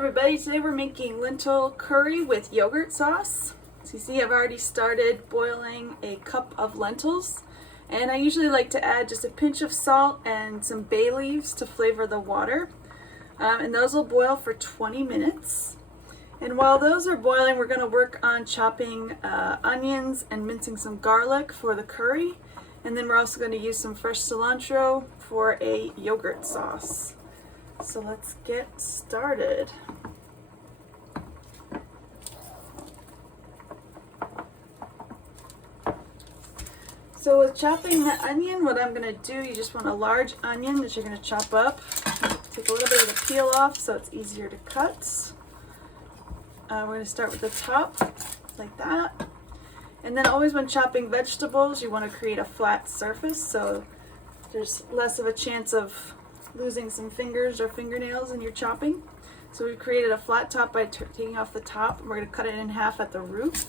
everybody, today we're making lentil curry with yogurt sauce. So you see I've already started boiling a cup of lentils, and I usually like to add just a pinch of salt and some bay leaves to flavor the water, and those will boil for 20 minutes. And while those are boiling, we're going to work on chopping onions and mincing some garlic for the curry, and then we're also going to use some fresh cilantro for a yogurt sauce. So let's get started. So with chopping the onion, what I'm going to do, you just want a large onion that you're going to chop up. Take a little bit of the peel off so it's easier to cut. We're going to start with the top, like that. And then always when chopping vegetables, you want to create a flat surface so there's less of a chance of losing some fingers or fingernails in your chopping. So we've created a flat top by taking off the top, and we're going to cut it in half at the root.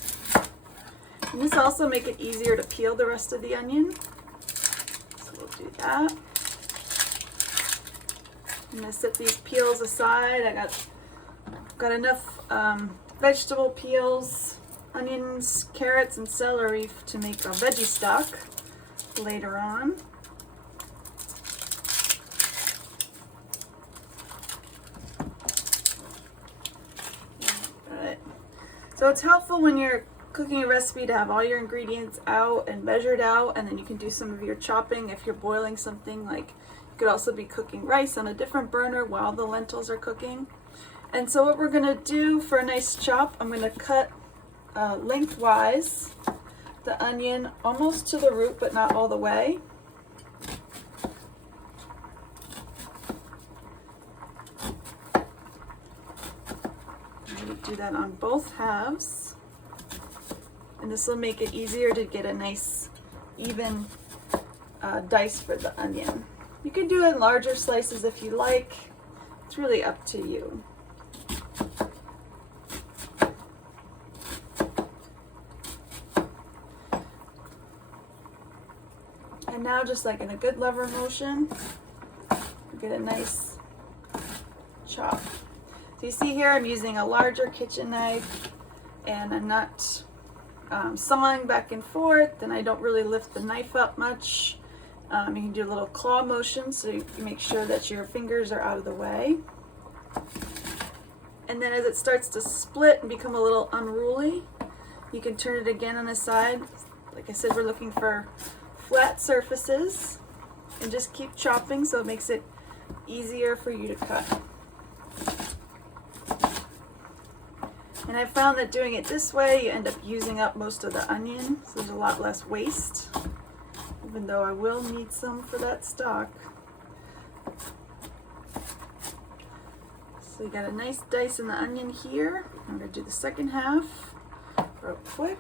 And this also make it easier to peel the rest of the onion. So we'll do that. I'm going to set these peels aside. I got enough vegetable peels, onions, carrots, and celery to make a veggie stock later on. So it's helpful when you're cooking a recipe to have all your ingredients out and measured out, and then you can do some of your chopping if you're boiling something. Like you could also be cooking rice on a different burner while the lentils are cooking. And so what we're going to do for a nice chop, I'm going to cut lengthwise the onion almost to the root but not all the way. Do that on both halves, and this will make it easier to get a nice even dice for the onion. You can do it in larger slices if you like. It's really up to you. And now, just like in a good lever motion, get a nice chop. So you see here I'm using a larger kitchen knife, and I'm not sawing back and forth, and I don't really lift the knife up much. You can do a little claw motion so you make sure that your fingers are out of the way. And then as it starts to split and become a little unruly, you can turn it again on the side. Like I said, we're looking for flat surfaces, and just keep chopping so it makes it easier for you to cut. And I found that doing it this way, you end up using up most of the onion, so there's a lot less waste, even though I will need some for that stock. So you got a nice dice in the onion here. I'm going to do the second half real quick.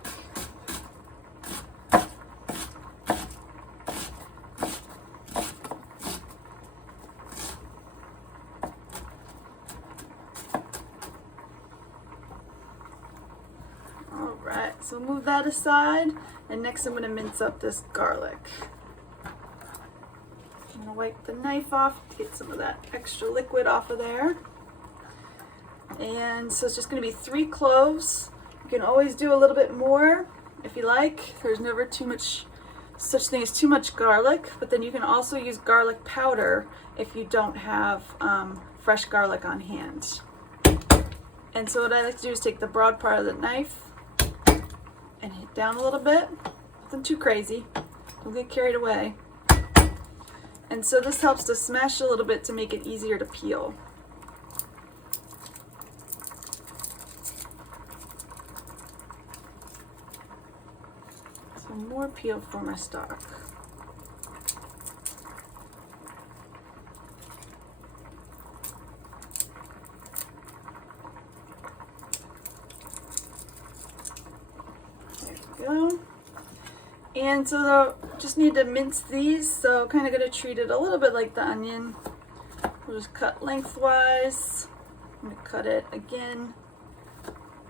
So move that aside, and next I'm going to mince up this garlic. I'm going to wipe the knife off to get some of that extra liquid off of there. And so it's just going to be 3 cloves. You can always do a little bit more if you like. There's never such thing as too much garlic, but then you can also use garlic powder if you don't have fresh garlic on hand. And so what I like to do is take the broad part of the knife and hit down a little bit, nothing too crazy, don't get carried away. And so this helps to smash a little bit to make it easier to peel. Some more peel for my stock. Go. And so just need to mince these, so kind of going to treat it a little bit like the onion. We'll just cut lengthwise. I'm going to cut it again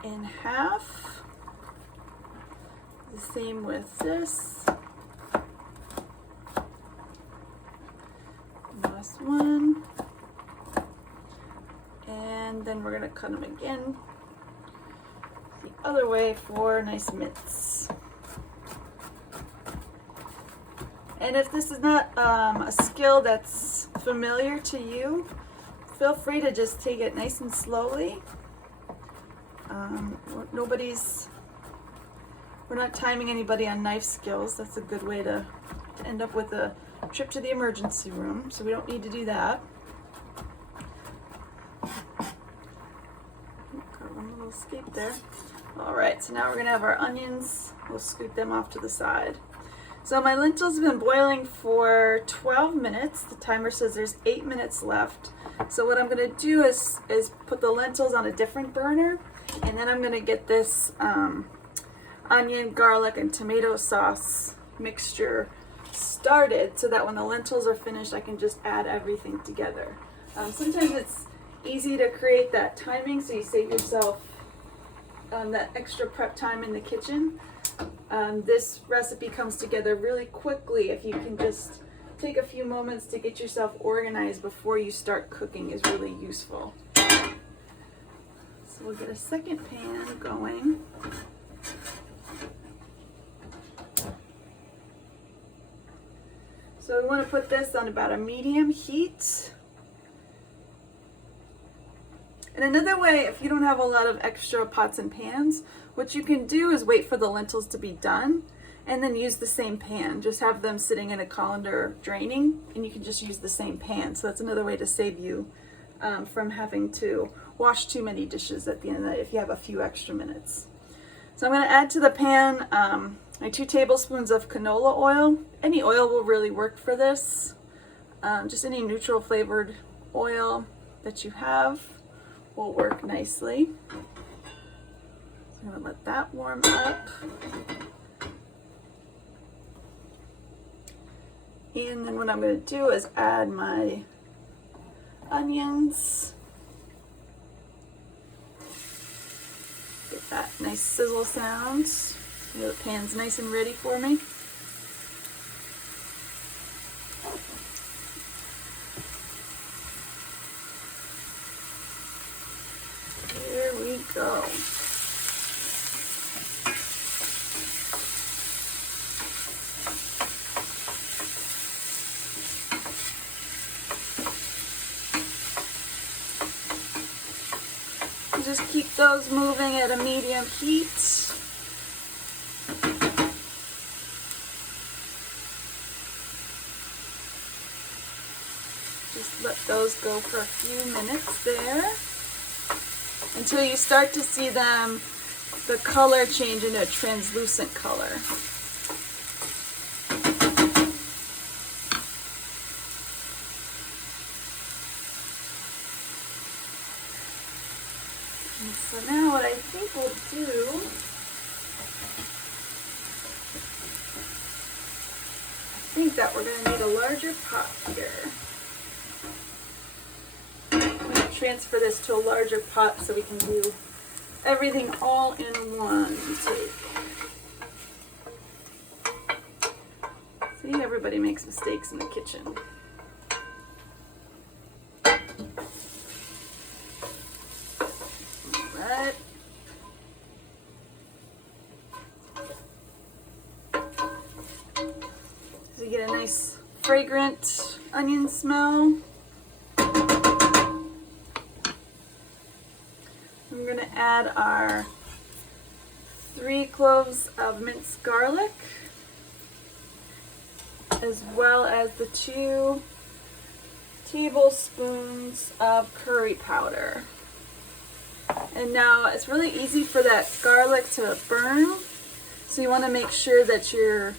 in half. The same with this. Last one. And And then we're gonna cut them again the other way for nice mince. And if this is not a skill that's familiar to you, feel free to just take it nice and slowly. We're not timing anybody on knife skills. That's a good way to end up with a trip to the emergency room, so we don't need to do that. Got one little escape there. All right, so now we're gonna have our onions. We'll scoot them off to the side. So my lentils have been boiling for 12 minutes. The timer says there's 8 minutes left. So what I'm gonna do is put the lentils on a different burner, and then I'm gonna get this onion, garlic, and tomato sauce mixture started so that when the lentils are finished, I can just add everything together. Sometimes it's easy to create that timing so you save yourself that extra prep time in the kitchen. This recipe comes together really quickly if you can just take a few moments to get yourself organized before you start cooking is really useful. So we'll get a second pan going. So we want to put this on about a medium heat. And another way, if you don't have a lot of extra pots and pans, what you can do is wait for the lentils to be done and then use the same pan. Just have them sitting in a colander draining, and you can just use the same pan. So that's another way to save you from having to wash too many dishes at the end of the night if you have a few extra minutes. So I'm going to add to the pan my 2 tablespoons of canola oil. Any oil will really work for this. Just any neutral flavored oil that you have will work nicely. So I'm going to let that warm up. And then what I'm going to do is add my onions. Get that nice sizzle sound. So the pan's nice and ready for me. There we go. Just keep those moving at a medium heat. Just let those go for a few minutes there until you start to see them, the color change into a translucent color. And so now what I think we'll do, I think that we're going to need a larger pot here. I'm going to transfer this to a larger pot so we can do everything all in one take. See, everybody makes mistakes in the kitchen. Alright. So you get a nice fragrant onion smell. I'm going to add our 3 cloves of minced garlic, as well as the 2 tablespoons of curry powder. And now it's really easy for that garlic to burn, so you want to make sure that you're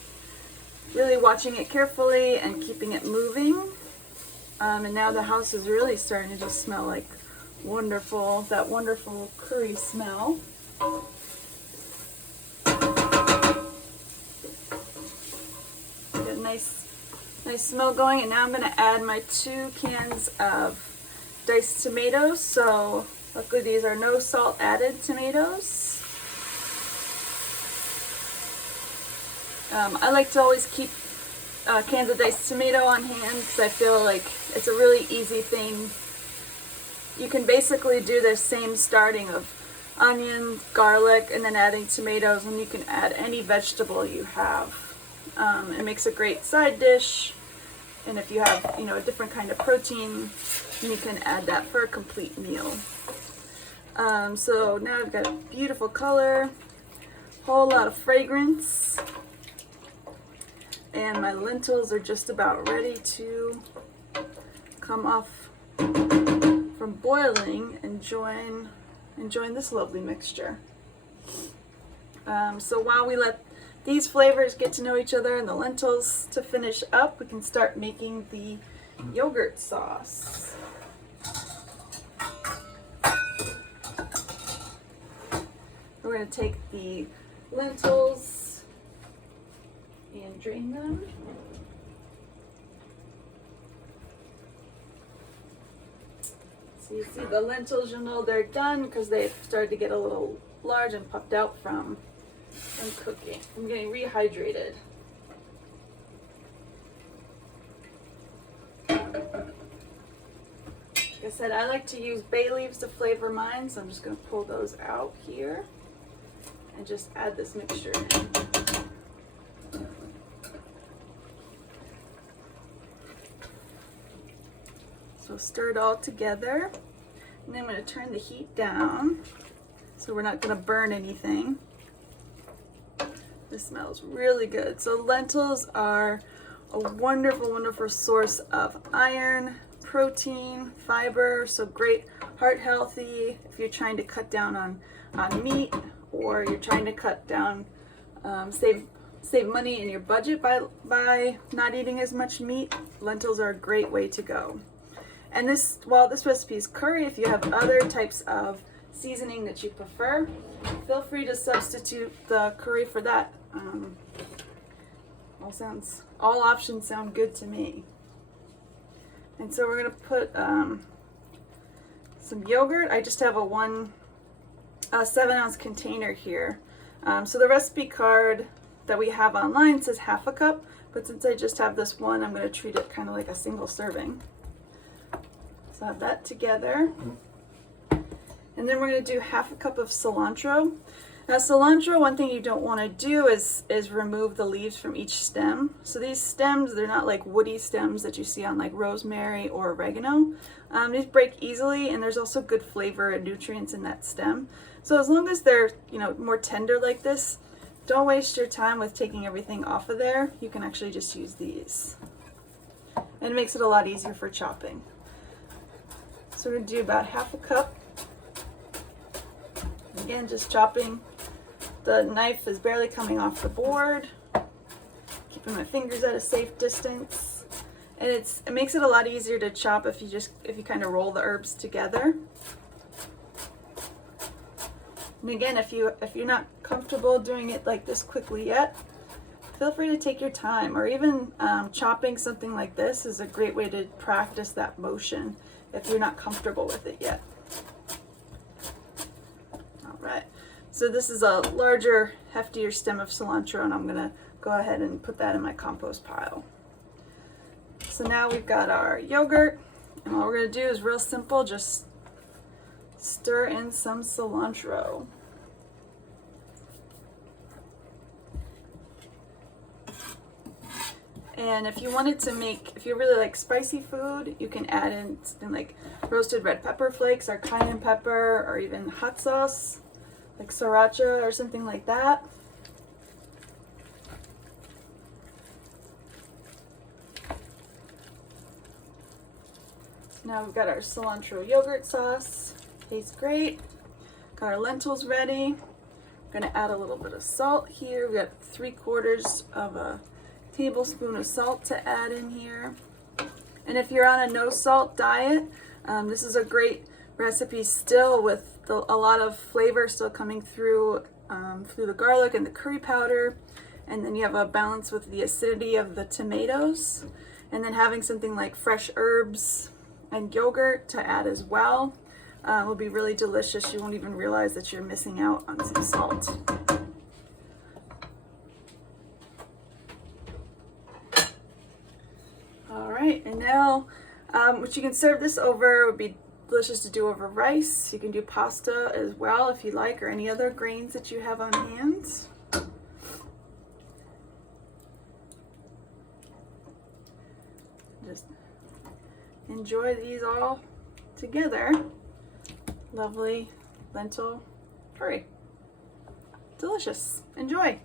really watching it carefully and keeping it moving. And now the house is really starting to just smell like that wonderful curry smell. Get a nice smell going, and now I'm going to add my 2 cans of diced tomatoes. So luckily these are no salt added tomatoes. I like to always keep cans of diced tomato on hand because I feel like it's a really easy thing you can basically do the same starting of onion, garlic, and then adding tomatoes, and you can add any vegetable you have. It makes a great side dish, and if you have, you know, a different kind of protein, you can add that for a complete meal. So now I've got a beautiful color, whole lot of fragrance, and my lentils are just about ready to come off from boiling and join this lovely mixture. So while we let these flavors get to know each other and the lentils to finish up, we can start making the yogurt sauce. We're going to take the lentils and drain them. So you see the lentils, you'll know they're done because they've started to get a little large and puffed out from cooking, from getting rehydrated. Like I said, I like to use bay leaves to flavor mine, so I'm just going to pull those out here and just add this mixture in. So stir it all together, and then I'm going to turn the heat down so we're not going to burn anything. This smells really good. So lentils are a wonderful, wonderful source of iron, protein, fiber, so great heart healthy if you're trying to cut down on meat, or you're trying to cut down, save money in your budget by not eating as much meat. Lentils are a great way to go. And this, while this recipe is curry, if you have other types of seasoning that you prefer, feel free to substitute the curry for that. All options sound good to me. And so we're going to put some yogurt. I just have a 7-ounce container here. So the recipe card that we have online says half a cup, but since I just have this one, I'm going to treat it kind of like a single serving. So I have that together. And then we're going to do half a cup of cilantro. Now cilantro, one thing you don't want to do is remove the leaves from each stem. So these stems, they're not like woody stems that you see on like rosemary or oregano. These break easily, and there's also good flavor and nutrients in that stem. So as long as they're, you know, more tender like this, don't waste your time with taking everything off of there. You can actually just use these. And it makes it a lot easier for chopping. So we're going to do about half a cup. Again, just chopping. The knife is barely coming off the board. Keeping my fingers at a safe distance. And it makes it a lot easier to chop if you kind of roll the herbs together. And again, if you're not comfortable doing it like this quickly yet, feel free to take your time, or even chopping something like this is a great way to practice that motion if you're not comfortable with it yet. All right, so this is a larger, heftier stem of cilantro, and I'm gonna go ahead and put that in my compost pile. So now we've got our yogurt, and all we're gonna do is real simple, just stir in some cilantro. And if you wanted to if you really like spicy food, you can add in something like roasted red pepper flakes or cayenne pepper, or even hot sauce like sriracha or something like that. So now we've got our cilantro yogurt sauce. Tastes great. Got our lentils ready. We're going to add a little bit of salt here. We got 3/4 of a tablespoon of salt to add in here. And if you're on a no salt diet, this is a great recipe still with a lot of flavor still coming through the garlic and the curry powder. And then you have a balance with the acidity of the tomatoes. And then having something like fresh herbs and yogurt to add as well will be really delicious. You won't even realize that you're missing out on some salt. All right, and now what you can serve this over would be delicious to do over rice. You can do pasta as well if you like, or any other grains that you have on hand. Just enjoy these all together. Lovely lentil curry. Delicious. Enjoy.